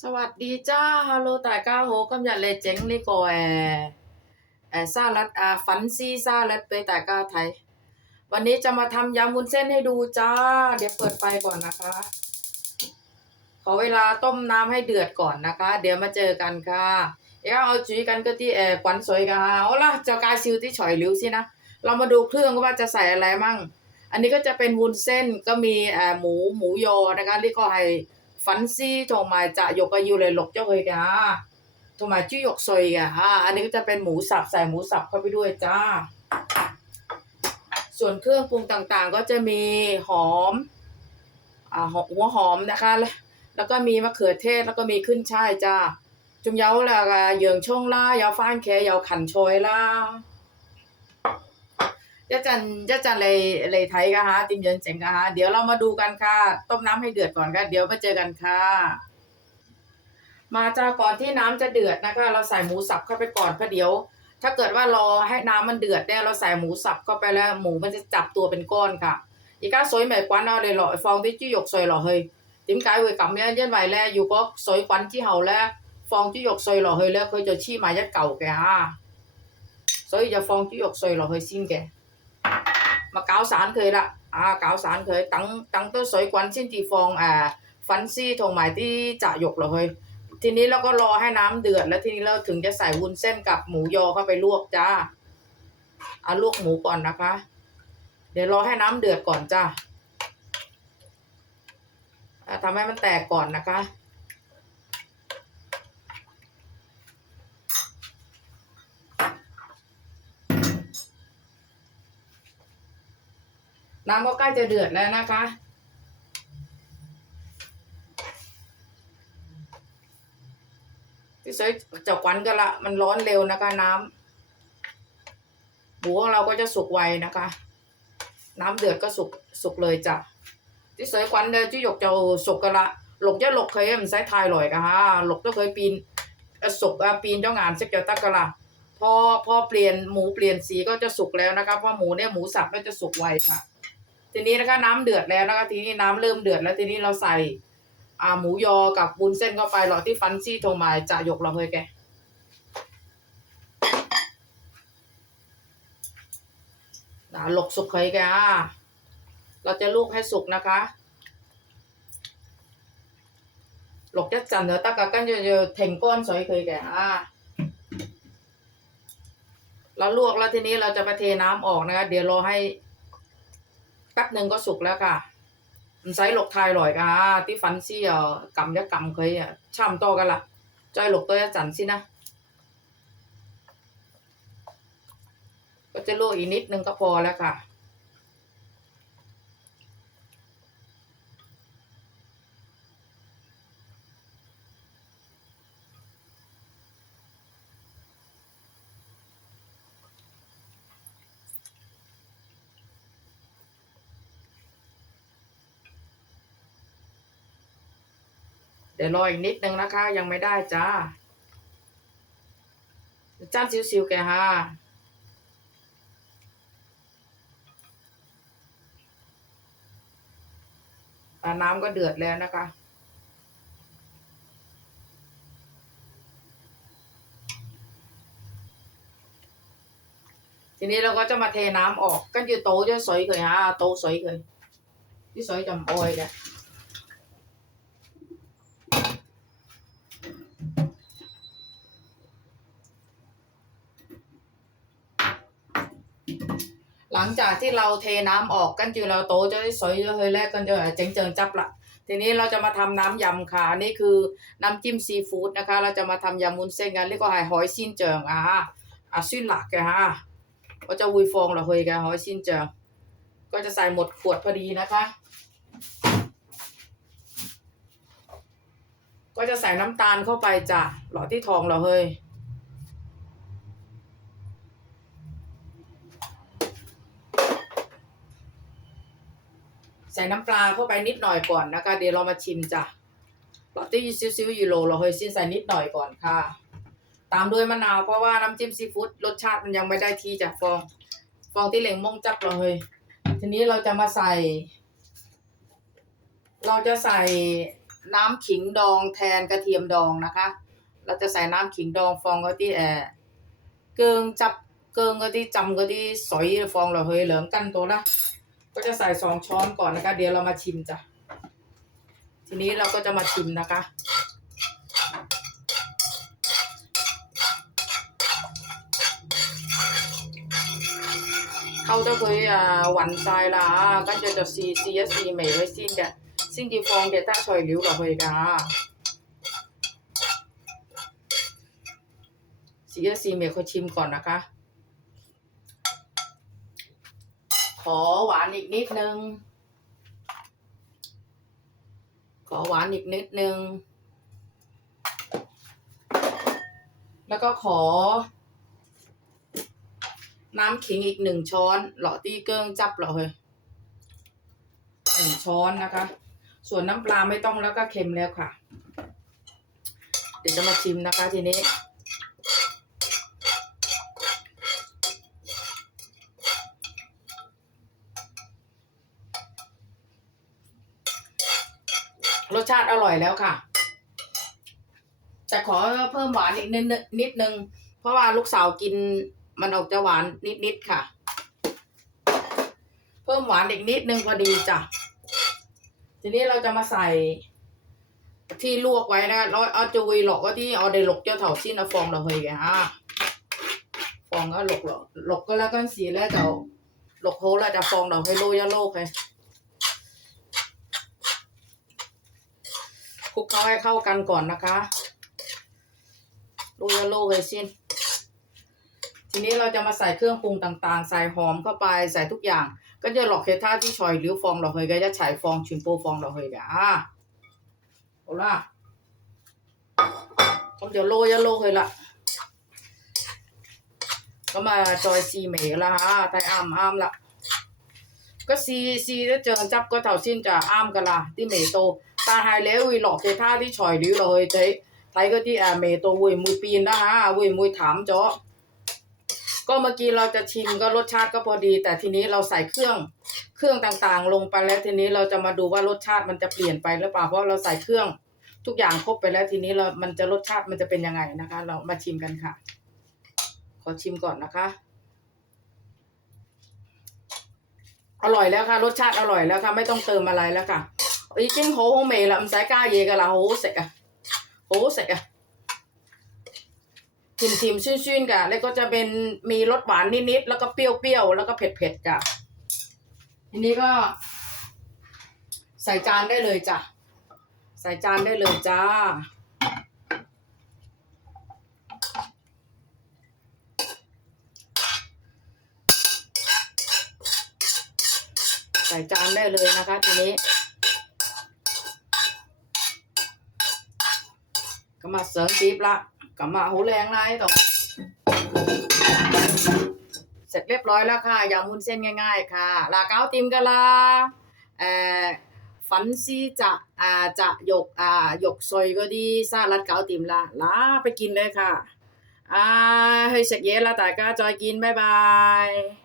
สวัสดีจ้าฮัลโหลแต่ก้าโหกำยัดเลยเจ๋งลิโกแอแอซาลัดอาฟันซีซาลัดไปแต่ก้าไทย วันนี้จะมาทำยำวุ้นเส้นให้ดูจ้า เดี๋ยวเปิดไฟก่อนนะคะ ขอเวลาต้มน้ำให้เดือดก่อนนะคะ เดี๋ยวมาเจอกันค่ะเอ้าเอาจุยกันก็ที่แอร์ควันสวยกันะเอาล่ะเจ้ากาซิวที่ฉอยลิ้วสินะ เรามาดูเครื่องว่าจะใส่อะไรมั่ง อันนี้ก็จะเป็นวุ้นเส้นก็มีแอหมูหมูยอนะคะลิโกไฮ 粉丝同埋炸肉啊要嚟淥咗佢㗎同埋猪肉碎嘅吓อันนี้ก็จะเป็นหมูสับใส่หมูสับเข้าไปด้วยจ้า ส่วนเครื่องปรุงต่างๆ ก็จะมีหอมอ่าหัวหอมนะคะ แล้วก็มีมะเขือเทศแล้วก็มีขึ้นช่ายจ้า仲有啦洋葱啦有番茄有芹菜啦一阵一阵嚟嚟睇㗎吓点 样整㗎吓เดี๋ยวเรามาดูกันค่ะ ต้มน้ำให้เดือดก่อนค่ะเดี๋ยวมาเจอกันค่ะ มาจ้าก่อนที่น้ำจะเดือดนะคะ เราใส่หมูสับเข้าไปก่อนเพราะเดี๋ยว ถ้าเกิดว่ารอให้น้ำมันเดือดเนี่ยเราใส่หมูสับเข้าไปแล้วหมูมันจะจับตัวเป็นก้อนค่ะ而家水未滚我哋落放啲猪肉碎落去点解会咁样因为咧如果水滚之后咧放猪肉碎落去咧佢就黐埋一嚿嘅吓所以就放猪肉碎落去先嘅 มา搅散佢啦啊搅散佢等等到水滚先至放诶、呃粉丝同埋啲炸肉落去 ทีนี้เราก็รอให้น้ำเดือดแล้วทีนี้เราถึงจะใส่วุ้นเส้นกับหมูยอเข้าไปลวกจ้าเอาลวกหมูก่อนนะคะ เดี๋ยวรอให้น้ำเดือดก่อนจ้าอ่ะทำให้มันแตกก่อนนะคะ น้ำก็ใกล้จะเดือดแล้วนะคะพี่เซยจะควันกันละ มันร้อนเร็วนะคะน้ำหมูของเราก็จะสุกไวนะคะ น้ำเดือดก็สุกสุกเลยจ้ะที่เสยควันเลยที่หยกจะสุกกันละหลกจะหลกเคยมันใช้ทายลอยกันฮะหลกก็เคยปีนสุกปีนเจ้างานเซ็กเกตักกันละพอพอเปลี่ยนหมูเปลี่ยนสีก็จะสุกแล้วนะคะเพราะหมูเนี่ยหมูสับก็จะสุกไวค่ะ ทีนี้นะคะน้ำเดือดแล้วนะคะทีนี้น้ำเริ่มเดือดแล้วทีนี้เราใส่อ่าหมูยอกับวุ้นเส้นเข้าไปหรอที่ฟันซี่โทมาจะหยกเราเคยแกนะหลกสุกเคยแกเราจะลูกให้สุกนะคะ หลกจะจันเนื้อตะกะกันจะจะเถ่งก้อนสวยเคยแกอะเราลวกแล้วทีนี้เราจะมาเทน้ำออกนะคะ เดี๋ยวรอให้ แป๊บหนึ่งก็สุกแล้วค่ะมันไซหลกทายลอยค่ะที่ฟันซี่เออกำยะกำเคยอะช่ำโตกันละจอยหลกตัวจันสินะก็จะลวกอีกนิดนึงก็พอแล้วค่ะ ดี๋ยวรออีกนิดนึงนะคะ ยังไม่ได้จ้าจ้าซิวๆแกฮะน้ำก็เดือดแล้วนะคะ ทีนี้เราก็จะมาเทน้ำออก กันอยู่โต๊ะจะสอยเคยฮะโต๊ะสอยเคยที่สอยจำออยเนี่ย หลังจากที่เราเทน้ำออกกันจือเราโตจะได้สวยเฮ้ยแรกกันจะเจ๋งเจิงจับละทีนี้เราจะมาทำน้ำยำค่ะนี่คือน้ำจิ้มซีฟู้ดนะคะ เราจะมาทำยำมุ้นเส้นกันเรียกว่าหายหอยซินเจิงอะอะซินหลักแกฮะก็จะวุยฟองเรเฮยแกหอยซินเจิงก็จะใส่หมดขวดพอดีนะคะ ก็จะใส่น้ำตาลเข้าไปจ้ะหลอดที่ทองเราเฮ้ย ใส่น้ำปลาเข้าไปนิดหน่อยก่อนนะคะ เดี๋ยวเรามาชิมจ้ะลอตตี้ซิวซิวยูโรเราเฮยซินใส่นิดหน่อยก่อนค่ะ ตามด้วยมะนาวเพราะว่าน้ำจิ้มซีฟู้ดรสชาติมันยังไม่ได้ที่จ้ะฟอง ฟองที่เหล่งม่งจักเราเฮยทีนี้เราจะมาใส่ เราจะใส่น้ำขิงดองแทนกระเทียมดองนะคะ เราจะใส่น้ำขิงดองฟองก็ที่แอเกิงจับเกิงก็ที่จำก็ที่สอยฟองเราเฮยเหลืองกันตัวนะ จะใส่สองช้อนก่อนนะคะ เดี๋ยวเรามาชิมจ้ะทีนี้เราก็จะมาชิมนะคะ 沟得佢啊晕晒啦，跟住就试试一试味佢先嘅，先至放其他材料落去㗎。试一试味佢ชิมก่อนนะคะ ขอหวานอีกนิดนึง ขอหวานอีกนิดนึง แล้วก็ขอ น้ำขิงอีกหนึ่งช้อนเหลาะตีเกิ้งจับเหลาะเลยหนึ่งช้อนนะคะ ส่วนน้ำปลาไม่ต้องแล้วก็เค็มแล้วค่ะ เดี๋ยวจะมาชิมนะคะทีนี้ รสชาติอร่อยแล้วค่ะ แต่ขอเพิ่มหวานอีกนิดนึงนิดนึง เพราะว่าลูกสาวกินมันออกจะหวานนิดๆค่ะ เพิ่มหวานอีกนิดนึงพอดีจ้ะ ทีนี้เราจะมาใส่ที่ลวกไว้นะแล้วเอาจะวีหลอกว่าที่เอาได้หลกเจ้าเถาชิ้นเอาฟองเราเฮยฮะฟองก็หลกหลอกหลกก็แล้วกันสีแล้วเจ้าหลกโฮแล้วจะฟองเราให้โลยะโลกเลย คลุกเข้าให้เข้ากันก่อนนะคะโลยะโลกเลยสิ้นทีนี้เราจะมาใส่เครื่องปรุงต่างๆ ใส่หอมเข้าไปใส่ทุกอย่าง ก็จะหลอกเคท่าที่ชอยหรือฟองเราเฮยก็จะฉายฟองชิมโปฟองเราเฮยกะอะเอาล่ะผมจะโลยะโลเลยละก็มาจอยซีเหมละฮะไทยอ้ามอ้ามละก็ซีซีถ้าเจอจับก็เท่าสิ้นจะอ้ามกันละที่เมโต ตาไฮแล้ววีหลอกเคท่าที่ชอยหรือเราเฮยไทยไทยก็ที่อ่าเมโตวุยมุยปีนนะฮะวุยมุยถามเจาะก็เมื่อกี้เราจะชิมก็รสชาติก็พอดี แต่ทีนี้เราใส่เครื่องเครื่องต่างๆ ลงไปแล้วทีนี้เราจะมาดูว่ารสชาติมันจะเปลี่ยนไปหรือเปล่าเพราะเราใส่เครื่องทุกอย่างครบไปแล้วทีนี้เรา มันจะรสชาติมันจะเป็นยังไงนะคะ เรามาชิมกันค่ะ ขอชิมก่อนนะคะ อร่อยแล้วค่ะ รสชาติอร่อยแล้วค่ะ ไม่ต้องเติมอะไรแล้วค่ะ 已经好好味啦，唔使加嘢噶啦，好好食啊，好好食啊！甜甜酸酸ๆ㗎แล้วก็จะเป็นมีรสหวานนิดๆ แล้วก็เปรี้ยวๆ แล้วก็เผ็ดๆจ้ะทีนี้ก็ ใส่จานได้เลยจ้ะ ใส่จานได้เลยจ้า ใส่จานได้เลยนะคะ ทีนี้ มาเสริมปี๊บละก็มาหูแรงไล่ต่อเสร็จเรียบร้อยแล้วค่ะยำวุ้นเส้นง่าย ๆ ค่ะ ลาเก้าติมกันละเอ่อฝันซีจะอ่าจะหยกอ่าหยกซอยก็ดีซาลัดเก้าติมละลาไปกินเลยค่ะอ่าเฮ้ยเสร็จเย็นละแต่ก็จอยกิน บ๊ายบาย